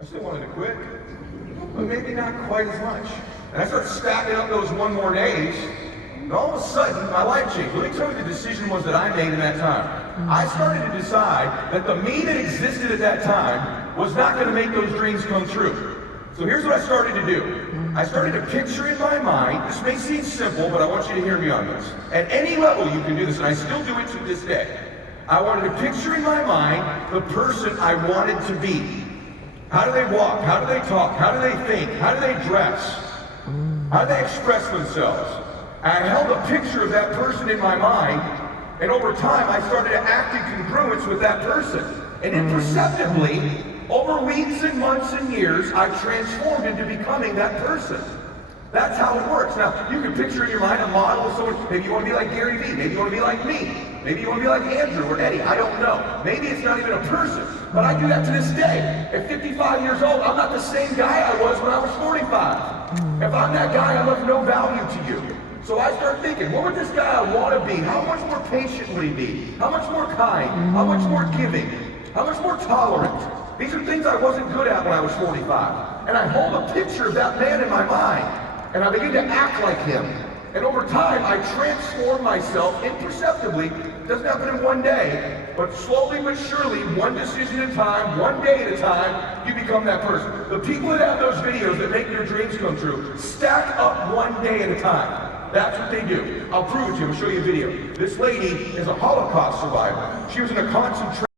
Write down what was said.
I still wanted to quit, but maybe not quite as much. And I started stacking up those one more days, and all of a sudden, my life changed. Let me tell you what the decision was that I made in that time. I started to decide that the me that existed at that time was not going to make those dreams come true. So here's what I started to do. I started to picture in my mind, this may seem simple, but I want you to hear me on this. At any level you can do this, and I still do it to this day. I wanted to picture in my mind the person I wanted to be. How do they walk? How do they talk? How do they think? How do they dress? How do they express themselves? And I held a picture of that person in my mind, and over time I started to act in congruence with that person. And imperceptibly, over weeks and months and years, I transformed into becoming that person. That's how it works. Now, you can picture in your mind a model of someone. Maybe you want to be like Gary Vee. Maybe you want to be like me. Maybe you want to be like Andrew or Eddie. I don't know. Maybe it's not even a person. But I do that to this day. At 55 years old, I'm not the same guy I was when I was 45. If I'm that guy, I'm of no value to you. So I start thinking, what would this guy I want to be? How much more patient would he be? How much more kind? How much more giving? How much more tolerant? These are things I wasn't good at when I was 45. And I hold a picture of that man in my mind. And I begin to act like him. And over time, I transform myself imperceptibly. It doesn't happen in one day, but slowly but surely, one decision at a time, one day at a time, you become that person. The people that have those videos that make their dreams come true, stack up one day at a time. That's what they do. I'll prove it to you. I'll show you a video. This lady is a Holocaust survivor. She was in a concentration